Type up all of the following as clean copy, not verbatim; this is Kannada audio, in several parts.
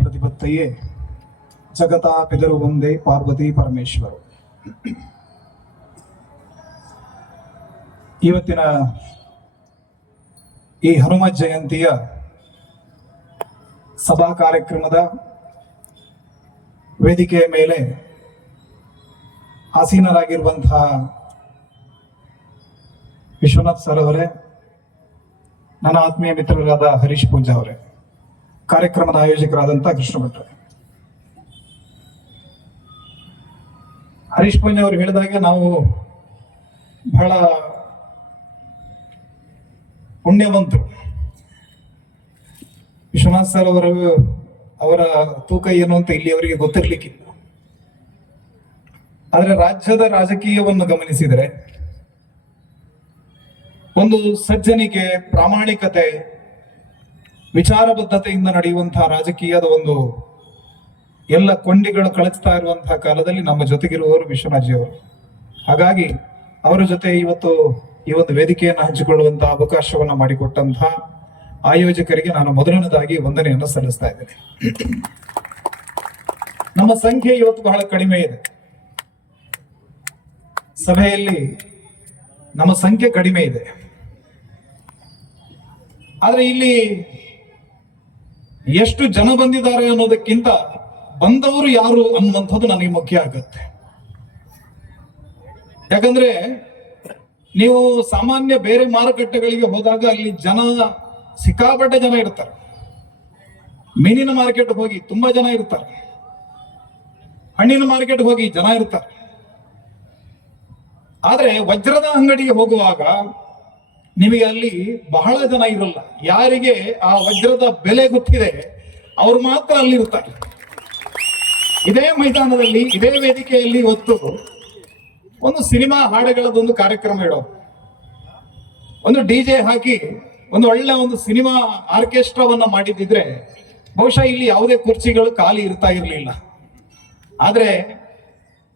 ಪ್ರತಿಪತ್ತಯೇ ಜಗತಾ ಪಿತರು ಒಂದೇ ಪಾರ್ವತಿ ಪರಮೇಶ್ವರ. ಇವತ್ತಿನ ಈ ಹನುಮ ಜಯಂತಿಯ ಸಭಾ ಕಾರ್ಯಕ್ರಮದ ವೇದಿಕೆಯ ಮೇಲೆ ಆಸೀನರಾಗಿರುವಂತಹ ವಿಶ್ವನಾಥ್ ಸರ್ ಅವರೇ, ನನ್ನ ಆತ್ಮೀಯ ಮಿತ್ರರಾದ ಹರೀಶ್ ಪೂಜಾ ಅವರೇ, ಕಾರ್ಯಕ್ರಮದ ಆಯೋಜಕರಾದಂತಹ ಕೃಷ್ಣ ಭಟ್ರೆ. ಹರೀಶ್ ಪೂಜಾ ಅವರು ಹೇಳಿದಾಗ ನಾವು ಬಹಳ ಪುಣ್ಯವಂತರು. ವಿಶ್ವನಾಥ್ ಸರ್ ಅವರ ತೂಕ ಏನು ಅಂತ ಇಲ್ಲಿ ಅವರಿಗೆ ಗೊತ್ತಿರ್ಲಿಕ್ಕಿಲ್ಲ. ಆದರೆ ರಾಜ್ಯದ ರಾಜಕೀಯವನ್ನು ಗಮನಿಸಿದರೆ ಒಂದು ಸಜ್ಜನಿಕೆ, ಪ್ರಾಮಾಣಿಕತೆ, ವಿಚಾರಬದ್ಧತೆಯಿಂದ ನಡೆಯುವಂತಹ ರಾಜಕೀಯದ ಒಂದು ಎಲ್ಲ ಕೊಂಡಿಗಳು ಕಳಚ್ತಾ ಇರುವಂತಹ ಕಾಲದಲ್ಲಿ ನಮ್ಮ ಜೊತೆಗಿರುವವರು ವಿಶ್ವನಾಥ್ ಅವರು. ಹಾಗಾಗಿ ಅವರ ಜೊತೆ ಇವತ್ತು ಈ ಒಂದು ವೇದಿಕೆಯನ್ನು ಹಂಚಿಕೊಳ್ಳುವಂತಹ ಅವಕಾಶವನ್ನ ಮಾಡಿಕೊಟ್ಟಂತಹ ಆಯೋಜಕರಿಗೆ ನಾನು ಮೊದಲನೇದಾಗಿ ವಂದನೆಯನ್ನು ಸಲ್ಲಿಸ್ತಾ ಇದ್ದೇನೆ. ನಮ್ಮ ಸಂಖ್ಯೆ ಇವತ್ತು ಬಹಳ ಕಡಿಮೆ ಇದೆ. ಸಭೆಯಲ್ಲಿ ನಮ್ಮ ಸಂಖ್ಯೆ ಕಡಿಮೆ ಇದೆ. ಆದ್ರೆ ಇಲ್ಲಿ ಎಷ್ಟು ಜನ ಬಂದಿದ್ದಾರೆ ಅನ್ನೋದಕ್ಕಿಂತ ಬಂದವರು ಯಾರು ಅನ್ನುವಂಥದ್ದು ನನಗೆ ಮುಖ್ಯ ಆಗುತ್ತೆ. ಯಾಕಂದ್ರೆ ನೀವು ಸಾಮಾನ್ಯ ಬೇರೆ ಮಾರುಕಟ್ಟೆಗಳಿಗೆ ಹೋದಾಗ ಅಲ್ಲಿ ಜನ, ಸಿಕ್ಕಾಪಟ್ಟೆ ಜನ ಇರ್ತಾರೆ. ಮೀನಿನ ಮಾರ್ಕೆಟ್ ಹೋಗಿ ತುಂಬಾ ಜನ ಇರ್ತಾರೆ, ಹಣ್ಣಿನ ಮಾರ್ಕೆಟ್ ಹೋಗಿ ಜನ ಇರ್ತಾರೆ. ಆದ್ರೆ ವಜ್ರದ ಅಂಗಡಿಗೆ ಹೋಗುವಾಗ ನಿಮಗೆ ಅಲ್ಲಿ ಬಹಳ ಜನ ಇರಲ್ಲ. ಯಾರಿಗೆ ಆ ವಜ್ರದ ಬೆಲೆ ಗೊತ್ತಿದೆ ಅವರು ಮಾತ್ರ ಅಲ್ಲಿ ಇರ್ತಾರೆ. ಇದೇ ಮೈದಾನದಲ್ಲಿ, ಇದೇ ವೇದಿಕೆಯಲ್ಲಿ ಇವತ್ತು ಒಂದು ಸಿನಿಮಾ ಹಾಡುಗಳದೊಂದು ಕಾರ್ಯಕ್ರಮ ಇಡೋದು, ಒಂದು DJ ಹಾಕಿ ಒಂದು ಒಳ್ಳೆ ಒಂದು ಸಿನಿಮಾ ಆರ್ಕೆಸ್ಟ್ರಾವನ್ನ ಮಾಡಿದ್ದಿದ್ರೆ ಬಹುಶಃ ಇಲ್ಲಿ ಯಾವುದೇ ಕುರ್ಚಿಗಳು ಖಾಲಿ ಇರ್ತಾ ಇರಲಿಲ್ಲ. ಆದ್ರೆ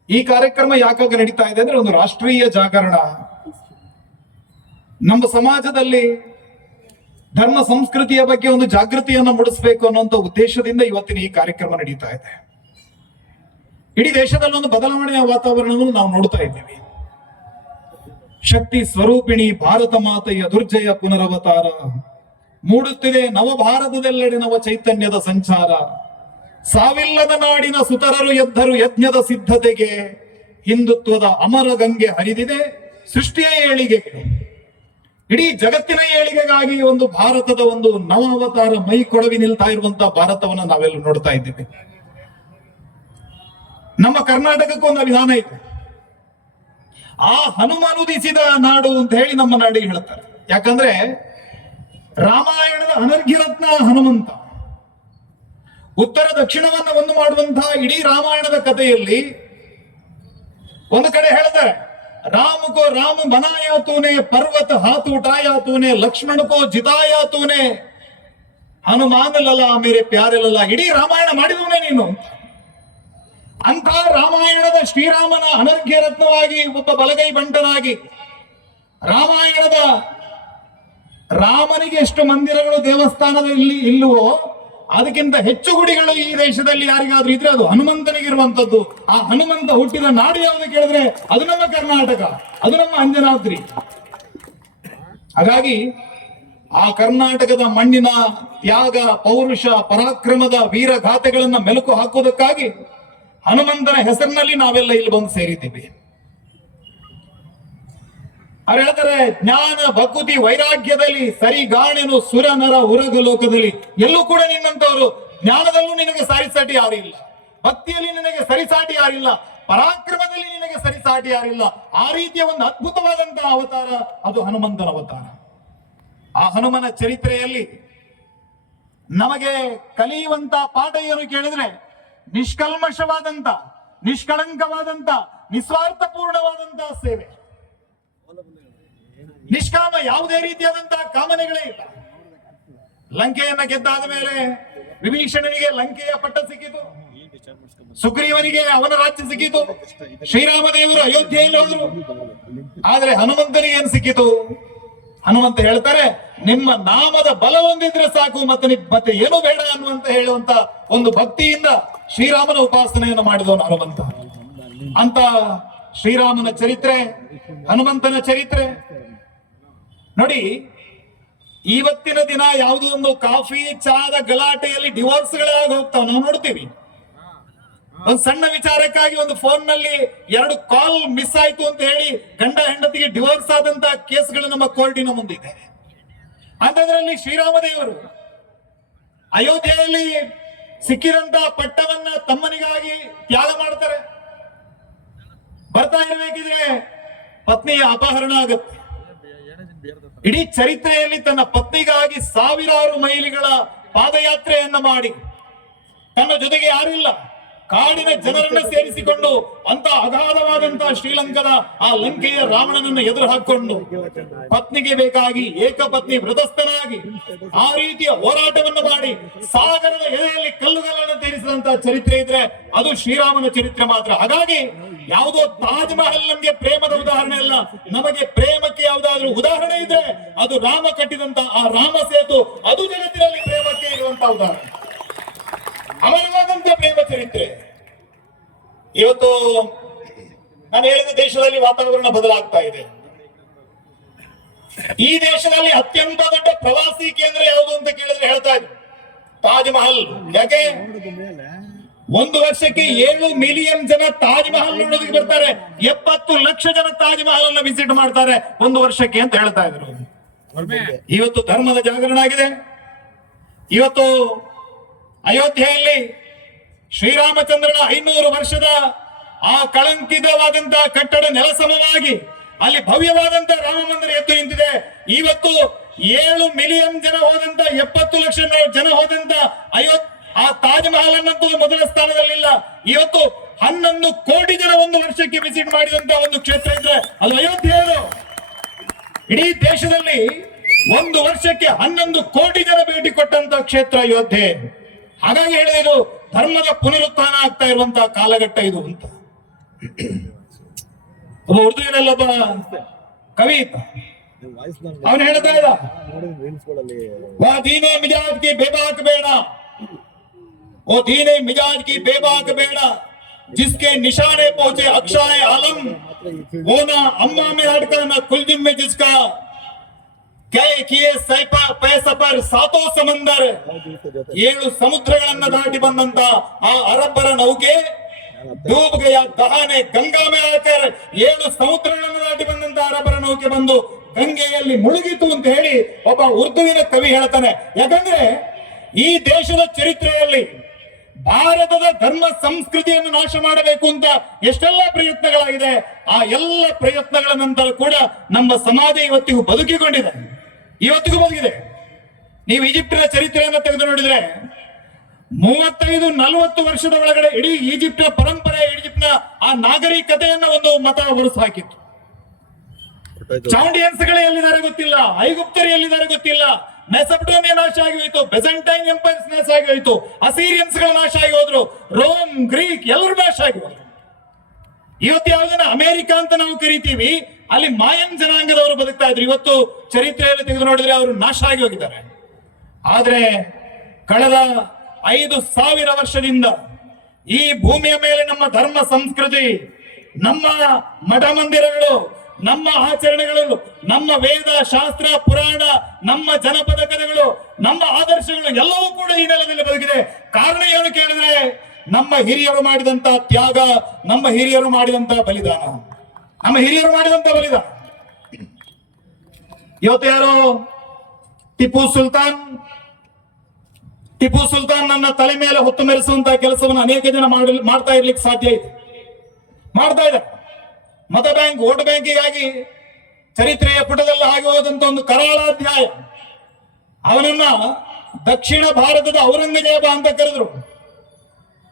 ಈ ಕಾರ್ಯಕ್ರಮ ಯಾಕಾಗ ನಡೀತಾ ಇದೆ ಅಂದ್ರೆ ಒಂದು ರಾಷ್ಟ್ರೀಯ ಜಾಗರಣ, ನಮ್ಮ ಸಮಾಜದಲ್ಲಿ ಧರ್ಮ ಸಂಸ್ಕೃತಿಯ ಬಗ್ಗೆ ಒಂದು ಜಾಗೃತಿಯನ್ನು ಮೂಡಿಸಬೇಕು ಅನ್ನುವಂಥ ಉದ್ದೇಶದಿಂದ ಇವತ್ತಿನ ಈ ಕಾರ್ಯಕ್ರಮ ನಡೀತಾ ಇದೆ. ಇಡೀ ದೇಶದಲ್ಲಿ ಒಂದು ಬದಲಾವಣೆಯ ವಾತಾವರಣವನ್ನು ನಾವು ನೋಡ್ತಾ ಇದ್ದೀವಿ. ಶಕ್ತಿ ಸ್ವರೂಪಿಣಿ ಭಾರತ ಮಾತೆಯ ದುರ್ಜಯ ಪುನರವತಾರ ಮೂಡುತ್ತಿದೆ ನವ ಭಾರತದೆಲ್ಲೆಡೆ ನವ ಚೈತನ್ಯದ ಸಂಚಾರ. ಸಾವಿಲ್ಲದ ನಾಡಿನ ಸುತರರು ಎದ್ದರು ಯಜ್ಞದ ಸಿದ್ಧತೆಗೆ, ಹಿಂದುತ್ವದ ಅಮರ ಗಂಗೆ ಹರಿದಿದೆ ಸೃಷ್ಟಿಯ ಏಳಿಗೆಗೆ. ಇಡೀ ಜಗತ್ತಿನ ಏಳಿಗೆಗಾಗಿ ಒಂದು ಭಾರತದ ಒಂದು ನವ ಅವತಾರ ಮೈ ಕೊಡವಿ ನಿಲ್ತಾ ಇರುವಂತಹ ಭಾರತವನ್ನ ನಾವೆಲ್ಲ ನೋಡ್ತಾ ಇದ್ದೀವಿ. ನಮ್ಮ ಕರ್ನಾಟಕಕ್ಕೂ ಒಂದು ವಿಧಾನ ಇದೆ. ಆ ಹನುಮನುದಿಸಿದ ನಾಡು ಅಂತ ಹೇಳಿ ನಮ್ಮ ನಾಡಿಗೆ ಹೇಳ್ತಾರೆ. ಯಾಕಂದ್ರೆ ರಾಮಾಯಣದ ಅನರ್ಘ್ಯರತ್ನ ಹನುಮಂತ. ಉತ್ತರ ದಕ್ಷಿಣವನ್ನ ಒಂದು ಮಾಡುವಂತಹ ಇಡೀ ರಾಮಾಯಣದ ಕಥೆಯಲ್ಲಿ ಒಂದು ಕಡೆ ಹೇಳ್ತಾರೆ, राम को राम बनाया तूने, पर्वत हाथ उठाया तूने, लक्ष्मण को जिताया तूने, ಹನುಮಾನ ಲಲ ಮೇರೆ ಪ್ಯಾರೆ ಲಲ. ಇಡೀ ರಾಮಾಯಣ ಮಾಡಿದವನೇ ನೀನು. ಅಂತ ರಾಮಾಯಣದ ಶ್ರೀರಾಮನ ಅನರ್ಘ್ಯ ರತ್ನವಾಗಿ, ಒಬ್ಬ ಬಲಗೈ ಬಂಟನಾಗಿ, ರಾಮಾಯಣದ ರಾಮನಿಗೆ ಎಷ್ಟು ಮಂದಿರಗಳು ದೇವಸ್ಥಾನದಲ್ಲಿ ಇಲ್ಲವೋ ಅದಕ್ಕಿಂತ ಹೆಚ್ಚು ಗುಡಿಗಳು ಈ ದೇಶದಲ್ಲಿ ಯಾರಿಗಾದ್ರೂ ಇದ್ರೆ ಅದು ಹನುಮಂತನಿಗಿರುವಂತದ್ದು. ಆ ಹನುಮಂತ ಹುಟ್ಟಿದ ನಾಡು ಯಾವುದು ಕೇಳಿದ್ರೆ ಅದು ನಮ್ಮ ಕರ್ನಾಟಕ, ಅದು ನಮ್ಮ ಅಂಜನಾದ್ರಿ. ಹಾಗಾಗಿ ಆ ಕರ್ನಾಟಕದ ಮಣ್ಣಿನ ತ್ಯಾಗ, ಪೌರುಷ, ಪರಾಕ್ರಮದ ವೀರಗಾಥೆಗಳನ್ನ ಮೆಲುಕು ಹಾಕುವುದಕ್ಕಾಗಿ ಹನುಮಂತನ ಹೆಸರಿನಲ್ಲಿ ನಾವೆಲ್ಲ ಇಲ್ಲಿ ಬಂದು ಸೇರಿದ್ದೀವಿ. ಅವ್ರು ಹೇಳ್ತಾರೆ, ಜ್ಞಾನ ಭಕುತಿ ವೈರಾಗ್ಯದಲ್ಲಿ ಸರಿಗಾಣೆನು ಸುರ ನರ ಉರಗ ಲೋಕದಲ್ಲಿ. ಎಲ್ಲೂ ಕೂಡ ನಿನ್ನಂತವರು, ಜ್ಞಾನದಲ್ಲೂ ನಿನಗೆ ಸರಿಸಾಟಿ ಯಾರಿಲ್ಲ, ಭಕ್ತಿಯಲ್ಲಿ ನಿನಗೆ ಸರಿಸಾಟಿ ಯಾರಿಲ್ಲ, ಪರಾಕ್ರಮದಲ್ಲಿ ನಿನಗೆ ಸರಿಸಾಟಿ ಯಾರಿಲ್ಲ. ಆ ರೀತಿಯ ಒಂದು ಅದ್ಭುತವಾದಂತಹ ಅವತಾರ ಅದು ಹನುಮಂತನ ಅವತಾರ. ಆ ಹನುಮನ ಚರಿತ್ರೆಯಲ್ಲಿ ನಮಗೆ ಕಲಿಯುವಂತ ಪಾಠ ಏನು ಕೇಳಿದ್ರೆ, ನಿಷ್ಕಲ್ಮಶವಾದಂತ, ನಿಷ್ಕಳಂಕವಾದಂತ, ನಿಸ್ವಾರ್ಥಪೂರ್ಣವಾದಂತಹ ಸೇವೆ, ನಿಷ್ಕಾಮ, ಯಾವುದೇ ರೀತಿಯಾದಂತಹ ಕಾಮನೆಗಳೇ ಇಲ್ಲ. ಲಂಕೆಯನ್ನ ಗೆದ್ದಾದ ಮೇಲೆ ವಿಭೀಷಣನಿಗೆ ಲಂಕೆಯ ಪಟ್ಟ ಸಿಕ್ಕಿತು, ಸುಗ್ರೀವನಿಗೆ ಅವನ ರಾಜ್ಯ ಸಿಕ್ಕಿತು, ಶ್ರೀರಾಮದೇವರು ಅಯೋಧ್ಯೆಯಲ್ಲಿ ಹೋದರು. ಆದ್ರೆ ಹನುಮಂತನಿಗೆ ಏನ್ ಸಿಕ್ಕಿತು? ಹನುಮಂತ ಹೇಳ್ತಾರೆ, ನಿಮ್ಮ ನಾಮದ ಬಲ ಹೊಂದಿದ್ರೆ ಸಾಕು, ಮತ್ತೆ ಏನು ಬೇಡ ಅನ್ನುವಂತ ಹೇಳುವಂತ ಒಂದು ಭಕ್ತಿಯಿಂದ ಶ್ರೀರಾಮನ ಉಪಾಸನೆಯನ್ನು ಮಾಡಿದವನು ಹನುಮಂತ. ಅಂತ ಶ್ರೀರಾಮನ ಚರಿತ್ರೆ, ಹನುಮಂತನ ಚರಿತ್ರೆ ನೋಡಿ. ಇವತ್ತಿನ ದಿನ ಯಾವುದೋ ಒಂದು ಕಾಫಿ ಚಾದ ಗಲಾಟೆಯಲ್ಲಿ ಡಿವೋರ್ಸ್ ಗಳೇ ಆಗಿ ಹೋಗ್ತಾವ, ನಾವು ನೋಡ್ತೀವಿ. ಒಂದು ಸಣ್ಣ ವಿಚಾರಕ್ಕಾಗಿ ಒಂದು ಫೋನ್ ನಲ್ಲಿ 2 ಕಾಲ್ ಮಿಸ್ ಆಯ್ತು ಅಂತ ಹೇಳಿ ಗಂಡ ಹೆಂಡತಿಗೆ ಡಿವೋರ್ಸ್ ಆದಂತ ಕೇಸ್ಗಳು ನಮ್ಮ ಕೋರ್ಟಿನ ಮುಂದಿದೆ. ಅಂತದ್ರಲ್ಲಿ ಶ್ರೀರಾಮ ದೇವರು ಅಯೋಧ್ಯೆಯಲ್ಲಿ ಸಿಕ್ಕಿದಂತ ಪಟ್ಟವನ್ನ ತಮ್ಮನಿಗಾಗಿ ತ್ಯಾಗ ಮಾಡ್ತಾರೆ. ಬರ್ತಾ ಇರಬೇಕಿದ್ರೆ ಪತ್ನಿಯ ಅಪಹರಣ ಆಗುತ್ತೆ. ಇಡೀ ಚರಿತ್ರೆಯಲ್ಲಿ ತನ್ನ ಪತ್ನಿಗಾಗಿ ಸಾವಿರಾರು ಮೈಲಿಗಳ ಪಾದಯಾತ್ರೆಯನ್ನ ಮಾಡಿ, ತನ್ನ ಜೊತೆಗೆ ಯಾರಿಲ್ಲ, ಕಾಡಿನ ಜನರನ್ನ ಸೇರಿಸಿಕೊಂಡು ಅಂತ ಅಗಾಧವಾದಂತಹ ಶ್ರೀಲಂಕದ ಆ ಲಂಕೆಯ ರಾವಣನನ್ನು ಎದುರು ಹಾಕೊಂಡು ಪತ್ನಿಗೆ ಬೇಕಾಗಿ ಏಕಪತ್ನಿ ವ್ರತಸ್ಥನಾಗಿ ಆ ರೀತಿಯ ಹೋರಾಟವನ್ನು ಮಾಡಿ ಸಾಗರದ ಎದೆಯಲ್ಲಿ ಕಲ್ಲುಗಳನ್ನು ತೀರಿಸಿದಂತಹ ಚರಿತ್ರೆ ಇದ್ರೆ ಅದು ಶ್ರೀರಾಮನ ಚರಿತ್ರೆ ಮಾತ್ರ. ಹಾಗಾಗಿ ಯಾವುದೋ ತಾಜ್ ಮಹಲ್ ನಮ್ಗೆ ಪ್ರೇಮದ ಉದಾಹರಣೆ ಅಲ್ಲ, ನಮಗೆ ಪ್ರೇಮಕ್ಕೆ ಯಾವುದಾದ್ರೂ ಉದಾಹರಣೆ ಇದ್ರೆ ಅದು ರಾಮ ಕಟ್ಟಿದಂತ ಆ ರಾಮ ಸೇತು, ಅದು ಜಗತ್ತಿನಲ್ಲಿ ಪ್ರೇಮಕ್ಕೆ ಇರುವಂತಹ ಉದಾಹರಣೆ, ಅಮರವಾದಂತ ಪ್ರೇಮ ಚರಿತ್ರೆ. ಇವತ್ತು ನಾನು ಹೇಳಿದ ದೇಶದಲ್ಲಿ ವಾತಾವರಣ ಬದಲಾಗ್ತಾ ಇದೆ. ಈ ದೇಶದಲ್ಲಿ ಅತ್ಯಂತ ದೊಡ್ಡ ಪ್ರವಾಸಿ ಕೇಂದ್ರ ಯಾವುದು ಅಂತ ಕೇಳಿದ್ರೆ ಹೇಳ್ತಾ ಇದ್ರು ತಾಜ್ ಮಹಲ್. ಯಾಕೆ? 1 ವರ್ಷಕ್ಕೆ 7 ಮಿಲಿಯನ್ ಜನ ತಾಜ್ ಮಹಲ್ ನೋಡೋದಕ್ಕೆ ಬರ್ತಾರೆ, 70 ಲಕ್ಷ ಜನ ತಾಜ್ ಮಹಲ್ ಅನ್ನ ವಿಸಿಟ್ ಮಾಡ್ತಾರೆ 1 ವರ್ಷಕ್ಕೆ ಅಂತ ಹೇಳ್ತಾ ಇದ್ರು. ಇವತ್ತು ಧರ್ಮದ ಜಾಗರಣ ಆಗಿದೆ. ಇವತ್ತು ಅಯೋಧ್ಯೆಯಲ್ಲಿ ಶ್ರೀರಾಮಚಂದ್ರನ 500 ವರ್ಷದ ಆ ಕಳಂಕಿತವಾದಂತಹ ಕಟ್ಟಡ ನೆಲಸಮವಾಗಿ ಅಲ್ಲಿ ಭವ್ಯವಾದಂತಹ ರಾಮ ಮಂದಿರ ಎದ್ದು ನಿಂತಿದೆ. ಇವತ್ತು 7 ಮಿಲಿಯನ್ ಜನ ಹೋದಂತ, 70 ಲಕ್ಷ ಜನ ಹೋದಂತ ಆ ತಾಜ್ ಮಹಲ್ ಅನ್ನಂತೂ ಮೊದಲ ಸ್ಥಾನದಲ್ಲಿಲ್ಲ. ಇವತ್ತು 11 ಕೋಟಿ ಜನ 1 ವರ್ಷಕ್ಕೆ ವಿಸಿಟ್ ಮಾಡಿದಂತ ಒಂದು ಕ್ಷೇತ್ರ ಇದ್ರೆ ಅದು ಅಯೋಧ್ಯೆ. ಇಡೀ ದೇಶದಲ್ಲಿ 1 ವರ್ಷಕ್ಕೆ 11 ಕೋಟಿ ಜನ ಭೇಟಿ ಕೊಟ್ಟಂತ ಕ್ಷೇತ್ರ ಅಯೋಧ್ಯೆ. ಹಾಗಾಗಿ ಹೇಳಿದೆ, ಇದು ಧರ್ಮದ ಪುನರುತ್ಥಾನ ಆಗ್ತಾ ಇರುವಂತಹ ಕಾಲಘಟ್ಟ ಇದು ಅಂತ. ಒಬ್ಬ ಉರ್ದುವಿನಲ್ಲೊಬ್ಬ ಕವಿ ಅವನು ಹೇಳ್ತಾ ಇದ್ದ, ವಾ ದೀನೆ ಮಿಜಾಜ್ ಕಿ ಬೇಬಾಕ್ ಬೇಡ, ಓ ದೀನೆ ಮಿಜಾಜ್ ಕಿ ಬೇಬಾಕ್ ಬೇಡ, जिसके निशाने पहुंचे अक्षय आलम, वो ना अम्मा में अटका ना कुलजिम में जिसका किए पैसपर सातों समंदर. 7 ಸಮುದ್ರಗಳನ್ನ ದಾಟಿ ಬಂದಂತ ಆ ಅರಬ್ಬರ ನೌಕೆ ಡೂಬ್ ಗಯ ದಹಾನೆ ಗಂಗಾ ಮೇ ಆಕರ್, 7 ಸಮುದ್ರಗಳನ್ನು ದಾಟಿ ಬಂದಂತ ಅರಬ್ಬರ ನೌಕೆ ಬಂದು ಗಂಗೆಯಲ್ಲಿ ಮುಳುಗಿತು ಅಂತ ಹೇಳಿ ಒಬ್ಬ ಉರ್ದುವಿನ ಕವಿ ಹೇಳ್ತಾನೆ. ಯಾಕಂದ್ರೆ ಈ ದೇಶದ ಚರಿತ್ರೆಯಲ್ಲಿ ಭಾರತದ ಧರ್ಮ ಸಂಸ್ಕೃತಿಯನ್ನು ನಾಶ ಮಾಡಬೇಕು ಅಂತ ಎಷ್ಟೆಲ್ಲ ಪ್ರಯತ್ನಗಳಾಗಿದೆ. ಆ ಎಲ್ಲ ಪ್ರಯತ್ನಗಳ ನಂತರ ಕೂಡ ನಮ್ಮ ಸಮಾಜ ಇವತ್ತಿಗೂ ಬದುಕಿಕೊಂಡಿದೆ, ಇವತ್ತಿಗೂ ಬದುಕಿದೆ. ನೀವು ಈಜಿಪ್ಟಿನ ಚರಿತ್ರೆಯನ್ನು ತೆಗೆದು ನೋಡಿದ್ರೆ 35-40 ವರ್ಷದ ಒಳಗಡೆ ಇಡೀ ಈಜಿಪ್ಟಿನ ಪರಂಪರೆ, ಈಜಿಪ್ಟಿನ ಆ ನಾಗರಿಕತೆಯನ್ನ ಒಂದು ಮತ ಹೊರಸು ಹಾಕಿತ್ತು. ಚೌಂಡಿಯನ್ಸ್ಗಳೇ ಎಲ್ಲಿದ್ದಾರೆ ಗೊತ್ತಿಲ್ಲ, ಐಗುಪ್ತರು ಎಲ್ಲಿದ್ದಾರೆ ಗೊತ್ತಿಲ್ಲ, ಮೆಸಪಟೋಮಿಯಾ ನಾಶ ಆಗಿ ಹೋಯ್ತು, ಬೆಸೆಂಟೈನ್ ಎಂಪೈರ್ಸ್ ನಾಶ ಆಗಿ ಹೋಯ್ತು, ಅಸೀರಿಯನ್ಸ್ ಗಳು ನಾಶ ಆಗಿ ಹೋದ್ರು, ರೋಮ್, ಗ್ರೀಕ್ ಎಲ್ಲರೂ ನಾಶ ಆಗಿ ಹೋದ್ರು. ಇವತ್ತು ಯಾವುದನ್ನ ಅಮೆರಿಕ ಅಂತ ನಾವು ಕರಿತೀವಿ, ಅಲ್ಲಿ ಮಾಯನ್ ಜನಾಂಗದವರು ಬದುಕ್ತಾ ಇದ್ರು. ಇವತ್ತು ಚರಿತ್ರೆಯಲ್ಲಿ ತೆಗೆದು ನೋಡಿದ್ರೆ ಅವರು ನಾಶ ಆಗಿ ಹೋಗಿದ್ದಾರೆ. ಆದ್ರೆ ಕಳೆದ 5,000 ವರ್ಷದಿಂದ ಈ ಭೂಮಿಯ ಮೇಲೆ ನಮ್ಮ ಧರ್ಮ ಸಂಸ್ಕೃತಿ, ನಮ್ಮ ಮಠ ಮಂದಿರಗಳು, ನಮ್ಮ ಆಚರಣೆಗಳು, ನಮ್ಮ ವೇದ ಶಾಸ್ತ್ರ ಪುರಾಣ, ನಮ್ಮ ಜನಪದ ಕಥೆಗಳು, ನಮ್ಮ ಆದರ್ಶಗಳು ಎಲ್ಲವೂ ಕೂಡ ಈ ನೆಲದಲ್ಲಿ ಬದುಕಿದೆ. ಕಾರಣ ಏನು ಕೇಳಿದ್ರೆ ನಮ್ಮ ಹಿರಿಯರು ಮಾಡಿದಂತ ತ್ಯಾಗ, ನಮ್ಮ ಹಿರಿಯರು ಮಾಡಿದಂತ ಬಲಿದಾನ, ನಮ್ಮ ಹಿರಿಯರು ಮಾಡಿದಂತ ಬಲಿದಾನ. ಇವತ್ತು ಯಾರೋ ಟಿಪ್ಪು ಸುಲ್ತಾನ್ ನನ್ನ ತಲೆ ಮೇಲೆ ಹೊತ್ತು ಮೆರೆಸುವಂತಹ ಕೆಲಸವನ್ನು ಅನೇಕ ಜನ ಮಾಡ್ತಾ ಇರ್ಲಿಕ್ಕೆ ಸಾಧ್ಯ ಇದೆ, ಮಾಡ್ತಾ ಇದ್ದಾರೆ. ಮತ ಬ್ಯಾಂಕ್, ವೋಟ್ ಬ್ಯಾಂಕಿಗಾಗಿ ಚರಿತ್ರೆಯ ಪುಟದಲ್ಲಿ ಆಗಿ ಹೋದಂತ ಒಂದು ಕರಾಳ ಅಧ್ಯಾಯ. ಅವನನ್ನ ದಕ್ಷಿಣ ಭಾರತದ ಔರಂಗಜೇಬ ಅಂತ ಕರೆದ್ರು.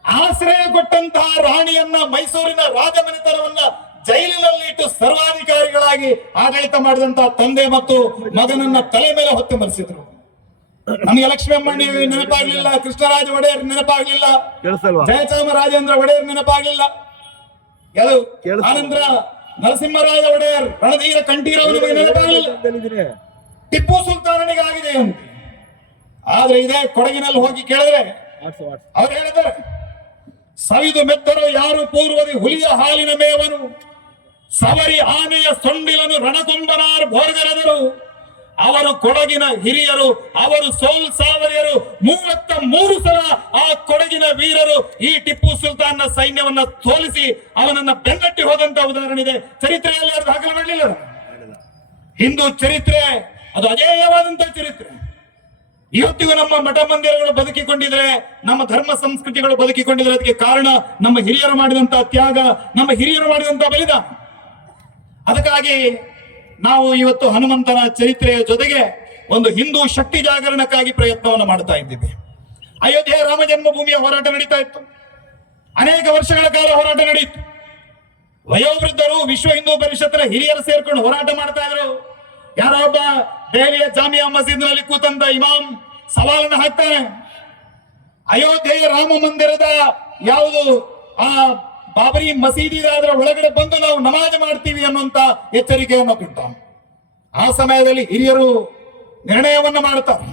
ಆಶ್ರಯ ಕೊಟ್ಟಂತಹ ರಾಣಿಯನ್ನ, ಮೈಸೂರಿನ ರಾಜಮನೆತನವನ್ನ ಜೈಲಿನಲ್ಲಿ ಇಟ್ಟು ಸರ್ವಾಧಿಕಾರಿಗಳಾಗಿ ಆಡಳಿತ ಮಾಡಿದಂತಹ ತಂದೆ ಮತ್ತು ಮಗನನ್ನ ತಲೆ ಮೇಲೆ ಹೊತ್ತು ಮರೆಸಿದ್ರು. ನಮಗೆ ಲಕ್ಷ್ಮೀ ಅಮ್ಮಣ್ಣಿ ನೆನಪಾಗ್ಲಿಲ್ಲ, ಕೃಷ್ಣರಾಜ ಒಡೆಯರ್ ನೆನಪಾಗ್ಲಿಲ್ಲ, ಜಯಚಾಮರಾಜೇಂದ್ರ ಒಡೆಯರ್ ನೆನಪಾಗ್ಲಿಲ್ಲ, ಆನಂತರ ನರಸಿಂಹರಾಜ ಒಡೆಯರ್, ರಣಧೀರ ಕಂಠೀರವ ನಮಗೆ ನೆನಪಾಗಲಿಲ್ಲ. ಟಿಪ್ಪು ಸುಲ್ತಾನನಿಗೆ ಆಗಿದೆ ಅಂತ. ಆದ್ರೆ ಇದೇ ಕೊಡಗಿನಲ್ಲಿ ಹೋಗಿ ಕೇಳಿದ್ರೆ ಅವ್ರು ಹೇಳಿದ್ದಾರೆ, ಸವಿದು ಮೆತ್ತರು ಯಾರು ಪೂರ್ವದಿ ಹುಲಿಯ ಹಾಲಿನ ಮೇವನು, ಸವರಿ ಆನೆಯ ಸೊಂಡಿಲನು ರಣಕೊಂಬನಾರ್ ಭೋರ್ಗರೆದರು. ಅವರು ಕೊಡಗಿನ ಹಿರಿಯರು, ಅವರು ಸೋಲ್ ಸಾವರಿಯರು, 33 ಸಲ ಆ ಕೊಡಗಿನ ವೀರರು ಈ ಟಿಪ್ಪು ಸುಲ್ತಾನ್ನ ಸೈನ್ಯವನ್ನ ಸೋಲಿಸಿ ಅವನನ್ನ ಬೆನ್ನಟ್ಟಿ ಹೋದಂತ ಉದಾಹರಣೆ ಇದೆ. ಚರಿತ್ರೆಯಲ್ಲಿ ಅದು ದಾಖಲೆ ಮಾಡಲಿಲ್ಲ. ಹಿಂದೂ ಚರಿತ್ರೆ ಅದು ಅಜೇಯವಾದಂತ ಚರಿತ್ರೆ. ಇವತ್ತಿಗೂ ನಮ್ಮ ಮಠ ಮಂದಿರಗಳು ಬದುಕಿಕೊಂಡಿದ್ರೆ, ನಮ್ಮ ಧರ್ಮ ಸಂಸ್ಕೃತಿಗಳು ಬದುಕಿಕೊಂಡಿದ್ರೆ ಅದಕ್ಕೆ ಕಾರಣ ನಮ್ಮ ಹಿರಿಯರು ಮಾಡಿದಂತಹ ತ್ಯಾಗ, ನಮ್ಮ ಹಿರಿಯರು ಮಾಡಿದಂತಹ ಬಲಿದಾನ. ಅದಕ್ಕಾಗಿ ನಾವು ಇವತ್ತು ಹನುಮಂತನ ಚರಿತ್ರೆಯ ಜೊತೆಗೆ ಒಂದು ಹಿಂದೂ ಶಕ್ತಿ ಜಾಗರಣಕ್ಕಾಗಿ ಪ್ರಯತ್ನವನ್ನು ಮಾಡ್ತಾ ಇದ್ದೀವಿ. ಅಯೋಧ್ಯೆ ರಾಮ ಜನ್ಮಭೂಮಿಯ ಹೋರಾಟ ನಡೀತಾ ಇತ್ತು, ಅನೇಕ ವರ್ಷಗಳ ಕಾಲ ಹೋರಾಟ ನಡೆಯಿತು. ವಯೋವೃದ್ಧರು ವಿಶ್ವ ಹಿಂದೂ ಪರಿಷತ್ನ ಹಿರಿಯರು ಸೇರ್ಕೊಂಡು ಹೋರಾಟ ಮಾಡ್ತಾ ಇದ್ರು. ಯಾರೋ ಒಬ್ಬ ದೆಹಲಿಯ ಜಾಮಿಯಾ ಮಸೀದ್ನಲ್ಲಿ ಕೂತಂತ ಇಮಾಮ್ ಸವಾಲನ್ನು ಹಾಕ್ತಾನೆ, ಅಯೋಧ್ಯೆಯ ರಾಮ ಮಂದಿರದ ಯಾವುದು ಆ ಬಾಬರಿ ಮಸೀದಿ ಅದರ ಒಳಗಡೆ ಬಂದು ನಾವು ನಮಾಜ್ ಮಾಡ್ತೀವಿ ಅನ್ನುವಂತ ಎಚ್ಚರಿಕೆಯನ್ನು ಕೊಟ್ಟ. ಆ ಸಮಯದಲ್ಲಿ ಹಿರಿಯರು ನಿರ್ಣಯವನ್ನು ಮಾಡ್ತಾರೆ,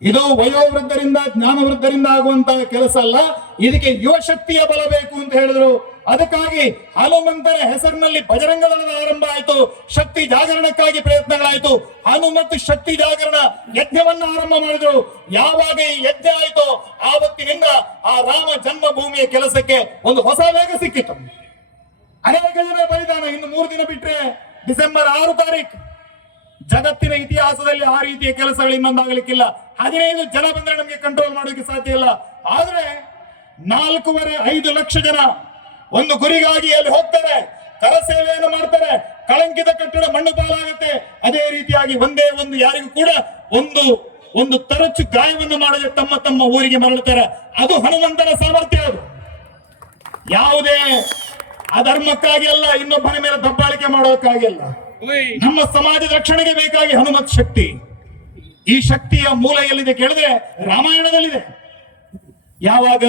ಇದು ವಯೋವೃದ್ಧರಿಂದ ಜ್ಞಾನವೃದ್ಧರಿಂದ ಆಗುವಂತಹ ಕೆಲಸ ಅಲ್ಲ, ಇದಕ್ಕೆ ಯುವ ಶಕ್ತಿಯ ಬಲ ಬೇಕು ಅಂತ ಹೇಳಿದ್ರು. ಅದಕ್ಕಾಗಿ ಹನುಮಂತನ ಹೆಸರಿನಲ್ಲಿ ಬಜರಂಗ ದಳದ ಆರಂಭ ಆಯಿತು, ಶಕ್ತಿ ಜಾಗರಣಕ್ಕಾಗಿ ಪ್ರಯತ್ನಗಳಾಯಿತು. ಹನುಮಂತ ಶಕ್ತಿ ಜಾಗರಣ ಯಜ್ಞವನ್ನ ಆರಂಭ ಮಾಡಿದ್ರು. ಯಾವಾಗ ಈ ಯಜ್ಞ ಆಯಿತು ಆವತ್ತಿನಿಂದ ಆ ರಾಮ ಜನ್ಮಭೂಮಿಯ ಕೆಲಸಕ್ಕೆ ಒಂದು ಹೊಸ ವೇಗ ಸಿಕ್ಕಿತು. ಅನೇಕ ಜನ ಬಲಿದಾನ. ಇನ್ನು 3 ದಿನ ಬಿಟ್ರೆ ಡಿಸೆಂಬರ್ 6 ತಾರೀಕು. ಜಗತ್ತಿನ ಇತಿಹಾಸದಲ್ಲಿ ಆ ರೀತಿಯ ಕೆಲಸಗಳು ಇನ್ನೊಂದಾಗಲಿಕ್ಕಿಲ್ಲ. 15 ಜನ ಬಂದ್ರೆ ನಮಗೆ ಕಂಟ್ರೋಲ್ ಮಾಡೋಕೆ ಸಾಧ್ಯ ಇಲ್ಲ. ಆದ್ರೆ 4.5 ಲಕ್ಷ ಜನ ಒಂದು ಗುರಿಗಾಗಿ ಅಲ್ಲಿ ಹೋಗ್ತಾರೆ, ಕರಸೇವೆಯನ್ನು ಮಾಡ್ತಾರೆ. ಕಳಂಕಿತ ಕಟ್ಟಡ ಮಣ್ಣು ಪಾಲಾಗುತ್ತೆ. ಅದೇ ರೀತಿಯಾಗಿ ಒಂದೇ ಒಂದು ಯಾರಿಗೂ ಕೂಡ ಒಂದು ತರಚು ಗಾಯವನ್ನು ಮಾಡದೆ ತಮ್ಮ ತಮ್ಮ ಊರಿಗೆ ಮರಳುತ್ತಾರೆ. ಅದು ಹನುಮಂತನ ಸಾಮರ್ಥ್ಯ. ಅದು ಯಾವುದೇ ಅಧರ್ಮಕ್ಕಾಗಿ ಅಲ್ಲ, ಇನ್ನೊಬ್ಬನ ಮೇಲೆ ದಬ್ಬಾಳಿಕೆ ಮಾಡೋಕ್ಕಾಗಿ ಅಲ್ಲ. ನಮ್ಮ ಸಮಾಜದ ರಕ್ಷಣೆಗೆ ಬೇಕಾಗಿ ಹನುಮತ್ ಶಕ್ತಿ. ಈ ಶಕ್ತಿಯ ಮೂಲ ಎಲ್ಲಿದೆ ಕೇಳಿದ್ರೆ ರಾಮಾಯಣದಲ್ಲಿದೆ. ಯಾವಾಗ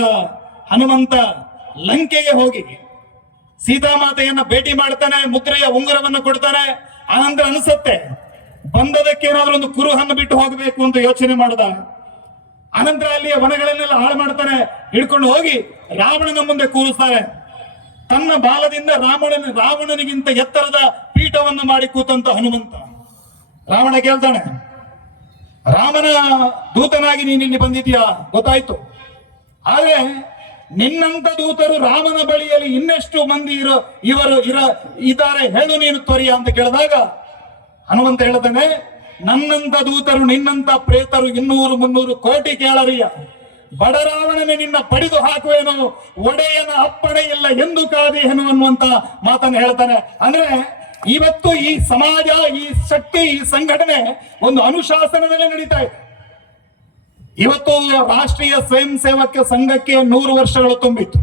ಹನುಮಂತ ಲಂಕೆಗೆ ಹೋಗಿ ಸೀತಾಮಾತೆಯನ್ನ ಭೇಟಿ ಮಾಡ್ತಾನೆ, ಮುದ್ರೆಯ ಉಂಗುರವನ್ನು ಕೊಡ್ತಾನೆ. ಆನಂತರ ಅನಿಸುತ್ತೆ ಬಂದದಕ್ಕೆ ಏನಾದ್ರೂ ಒಂದು ಕುರುಹನ್ನು ಬಿಟ್ಟು ಹೋಗಬೇಕು ಅಂತ ಯೋಚನೆ ಮಾಡ್ದ. ಅನಂತರ ಅಲ್ಲಿಯ ವನಗಳನ್ನೆಲ್ಲ ಹಾಳು ಮಾಡ್ತಾನೆ. ಹಿಡ್ಕೊಂಡು ಹೋಗಿ ರಾವಣನ ಮುಂದೆ ಕೂರಿಸ್ತಾರೆ. ತನ್ನ ಬಾಲದಿಂದ ರಾವಣನಿಗಿಂತ ಎತ್ತರದ ಪೀಠವನ್ನು ಮಾಡಿ ಕೂತಂತ ಹನುಮಂತ. ರಾವಣ ಕೇಳ್ತಾನೆ, ರಾಮನ ದೂತನಾಗಿ ನೀನು ಇಲ್ಲಿ ಬಂದಿದ್ಯಾ ಗೊತ್ತಾಯ್ತು, ಆದ್ರೆ ನಿನ್ನಂತ ದೂತರು ರಾಮನ ಬಳಿಯಲ್ಲಿ ಇನ್ನೆಷ್ಟು ಮಂದಿ ಇದ್ದಾರೆ ಹೇಳು ನೀನು ತ್ವರಿಯ ಅಂತ ಕೇಳಿದಾಗ ಹನುಮಂತ ಹೇಳ್ತಾನೆ, ನನ್ನಂತ ದೂತರು ನಿನ್ನಂತ ಪ್ರೇತರು 200-300 ಕೋಟಿ ಕೇಳರಿಯ. ಬಡರಾವಣನೆ ನಿನ್ನ ಪಡಿದು ಹಾಕುವೇನು, ಒಡೆಯನ ಅಪ್ಪಣೆ ಇಲ್ಲ ಎಂದು ಕಾದೇನು ಅನ್ನುವಂತ ಮಾತನ್ನು ಹೇಳ್ತಾನೆ. ಅಂದ್ರೆ ಇವತ್ತು ಈ ಸಮಾಜ, ಈ ಶಕ್ತಿ, ಈ ಸಂಘಟನೆ ಒಂದು ಅನುಶಾಸನದಲ್ಲಿ ನಡೀತಾ ಇದೆ. ಇವತ್ತು ರಾಷ್ಟ್ರೀಯ ಸ್ವಯಂ ಸೇವಕ ಸಂಘಕ್ಕೆ 100 ವರ್ಷಗಳು ತುಂಬಿತ್ತು.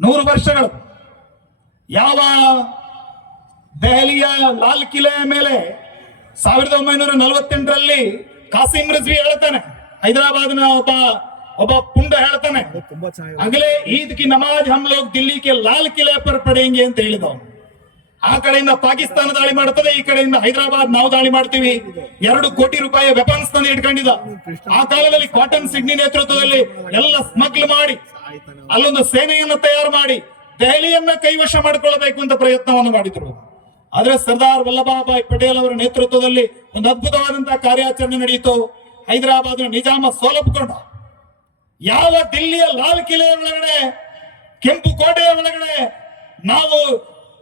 100 ವರ್ಷಗಳು. ಯಾವ ದೆಹಲಿಯ ಲಾಲ್ ಕಿಲೆಯ ಮೇಲೆ 1948ರಲ್ಲಿ ಕಾಸಿಂ ರಿಜ್ವಿ ಹೇಳ್ತಾನೆ, ಹೈದರಾಬಾದ್ನ ಒಬ್ಬ ಪುಂಡ ಹೇಳ್ತಾನೆ, ಅಗಲೇ ಈದ್ ಕಿ ನಮಾಜ್ ಹಮ್ ಲೋಗ್ ದಿಲ್ಲಿ ಕೆ ಲಾಲ್ ಕಿಲೆ ಪರ್ ಪಡೆಂಗೆ ಅಂತ ಹೇಳಿದವನು. ಆ ಕಡೆಯಿಂದ ಪಾಕಿಸ್ತಾನ ದಾಳಿ ಮಾಡ್ತದೆ, ಈ ಕಡೆಯಿಂದ ಹೈದರಾಬಾದ್ ನಾವು ದಾಳಿ ಮಾಡ್ತೀವಿ. 2 ಕೋಟಿ ರೂಪಾಯಿ ವೆಪನ್ಸ್ ತಂದು ಇಟ್ಕೊಂಡಿದ್ದ. ಆ ಕಾಲದಲ್ಲಿ ಕಾಟನ್ ಸಿಡ್ನಿ ನೇತೃತ್ವದಲ್ಲಿ ಎಲ್ಲ ಸ್ಮಗ್ಲ್ ಮಾಡಿ ಅಲ್ಲೊಂದು ಸೇನೆಯನ್ನು ತಯಾರು ಮಾಡಿ ದೆಹಲಿಯನ್ನ ಕೈವಶ ಮಾಡಿಕೊಳ್ಳಬೇಕು ಅಂತ ಪ್ರಯತ್ನವನ್ನು ಮಾಡಿದ್ರು. ಆದ್ರೆ ಸರ್ದಾರ್ ವಲ್ಲಭಭಾಯ್ ಪಟೇಲ್ ಅವರ ನೇತೃತ್ವದಲ್ಲಿ ಒಂದು ಅದ್ಭುತವಾದಂತಹ ಕಾರ್ಯಾಚರಣೆ ನಡೆಯಿತು. ಹೈದರಾಬಾದ್ ನಿಜಾಮ ಸೋಲಪ್ಕೊಂಡ. ಯಾವ ದಿಲ್ಲಿಯ ಲಾಲ್ ಕಿಲೆಯ ಒಳಗಡೆ, ಕೆಂಪು ಕೋಟೆಯ ಒಳಗಡೆ ನಾವು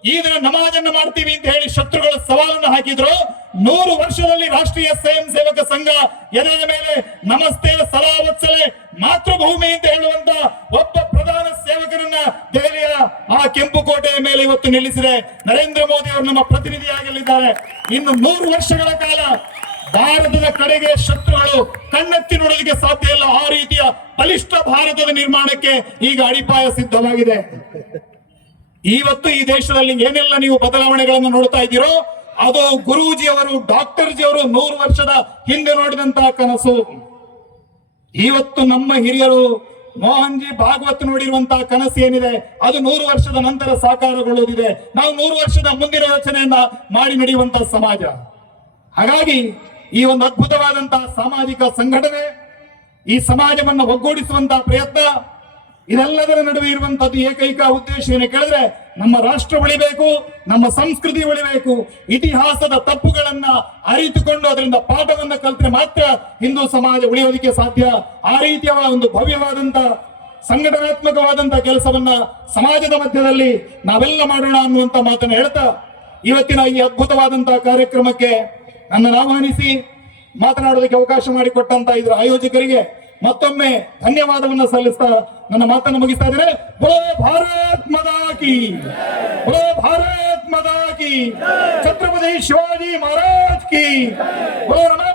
ಈ ದಿನ ನಮಾಜನ್ನು ಮಾಡ್ತೀವಿ ಅಂತ ಹೇಳಿ ಶತ್ರುಗಳ ಸವಾಲನ್ನು ಹಾಕಿದ್ರು. 100 ವರ್ಷದಲ್ಲಿ ರಾಷ್ಟ್ರೀಯ ಸ್ವಯಂ ಸೇವಕ ಸಂಘ ಎದೆಯ ಮೇಲೆ ನಮಸ್ತೆ ಸಲಾವತ್ಸಲೆ ಮಾತೃಭೂಮಿ ಅಂತ ಹೇಳುವಂತ ಒಬ್ಬ ಪ್ರಧಾನ ಸೇವಕರನ್ನ ದೆಹಲಿಯ ಆ ಕೆಂಪು ಕೋಟೆಯ ಮೇಲೆ ಇವತ್ತು ನಿಲ್ಲಿಸಿದೆ. ನರೇಂದ್ರ ಮೋದಿ ಅವರು ನಮ್ಮ ಪ್ರತಿನಿಧಿಯಾಗಲಿದ್ದಾರೆ. ಇನ್ನು 100 ವರ್ಷಗಳ ಕಾಲ ಭಾರತದ ಕಡೆಗೆ ಶತ್ರುಗಳು ಕಣ್ಣೆತ್ತಿ ನೋಡೋದಕ್ಕೆ ಸಾಧ್ಯ ಇಲ್ಲ. ಆ ರೀತಿಯ ಬಲಿಷ್ಠ ಭಾರತದ ನಿರ್ಮಾಣಕ್ಕೆ ಈಗ ಅಡಿಪಾಯ ಸಿದ್ಧವಾಗಿದೆ. ಇವತ್ತು ಈ ದೇಶದಲ್ಲಿ ಏನೆಲ್ಲ ನೀವು ಬದಲಾವಣೆಗಳನ್ನು ನೋಡ್ತಾ ಇದ್ದೀರೋ ಅದು ಗುರೂಜಿಯವರು, ಡಾಕ್ಟರ್ಜಿಯವರು 100 ವರ್ಷದ ಹಿಂದೆ ನೋಡಿದಂತಹ ಕನಸು. ಇವತ್ತು ನಮ್ಮ ಹಿರಿಯರು ಮೋಹನ್ ಜಿ ಭಾಗವತ್ ನೋಡಿರುವಂತಹ ಕನಸು ಏನಿದೆ ಅದು 100 ವರ್ಷದ ನಂತರ ಸಾಕಾರಗೊಳ್ಳುವುದಿದೆ. ನಾವು 100 ವರ್ಷದ ಮುಂದಿನ ಯೋಚನೆಯನ್ನ ಮಾಡಿ ನಡೆಯುವಂತಹ ಸಮಾಜ. ಹಾಗಾಗಿ ಈ ಒಂದು ಅದ್ಭುತವಾದಂತಹ ಸಾಮಾಜಿಕ ಸಂಘಟನೆ, ಈ ಸಮಾಜವನ್ನು ಒಗ್ಗೂಡಿಸುವಂತಹ ಪ್ರಯತ್ನ, ಇದೆಲ್ಲದರ ನಡುವೆ ಇರುವಂತದ್ದು ಏಕೈಕ ಉದ್ದೇಶ ಏನು ಕೇಳಿದ್ರೆ, ನಮ್ಮ ರಾಷ್ಟ್ರ ಉಳಿಬೇಕು, ನಮ್ಮ ಸಂಸ್ಕೃತಿ ಉಳಿಬೇಕು, ಇತಿಹಾಸದ ತಪ್ಪುಗಳನ್ನ ಅರಿತುಕೊಂಡು ಅದರಿಂದ ಪಾಠವನ್ನ ಕಲ್ತ್ರೆ ಮಾತ್ರ ಹಿಂದೂ ಸಮಾಜ ಉಳಿಯೋದಕ್ಕೆ ಸಾಧ್ಯ. ಆ ರೀತಿಯ ಒಂದು ಭವ್ಯವಾದಂತ ಸಂಘಟನಾತ್ಮಕವಾದಂತಹ ಕೆಲಸವನ್ನ ಸಮಾಜದ ಮಧ್ಯದಲ್ಲಿ ನಾವೆಲ್ಲ ಮಾಡೋಣ ಅನ್ನುವಂತ ಮಾತನ್ನ ಹೇಳ್ತಾ, ಇವತ್ತಿನ ಈ ಅದ್ಭುತವಾದಂತಹ ಕಾರ್ಯಕ್ರಮಕ್ಕೆ ನನ್ನನ್ನು ಆಹ್ವಾನಿಸಿ ಮಾತನಾಡೋದಕ್ಕೆ ಅವಕಾಶ ಮಾಡಿಕೊಟ್ಟಂತ ಇದರ ಆಯೋಜಕರಿಗೆ ಮತ್ತೊಮ್ಮೆ ಧನ್ಯವಾದವನ್ನ ಸಲ್ಲಿಸ್ತಾ ನನ್ನ ಮಾತನ್ನು ಮುಗಿಸ್ತಾ ಇದ್ದೇನೆ. ಬೋಲೋ ಭಾರತ್ ಮಾತಾ ಕಿ, ಬೋಲೋ ಭಾರತ್ ಮಾತಾ ಕಿ, ಛತ್ರಪತಿ ಶಿವಾಜಿ ಮಹಾರಾಜ್ ಕಿ, ಬೋಲೋ ನಮಃ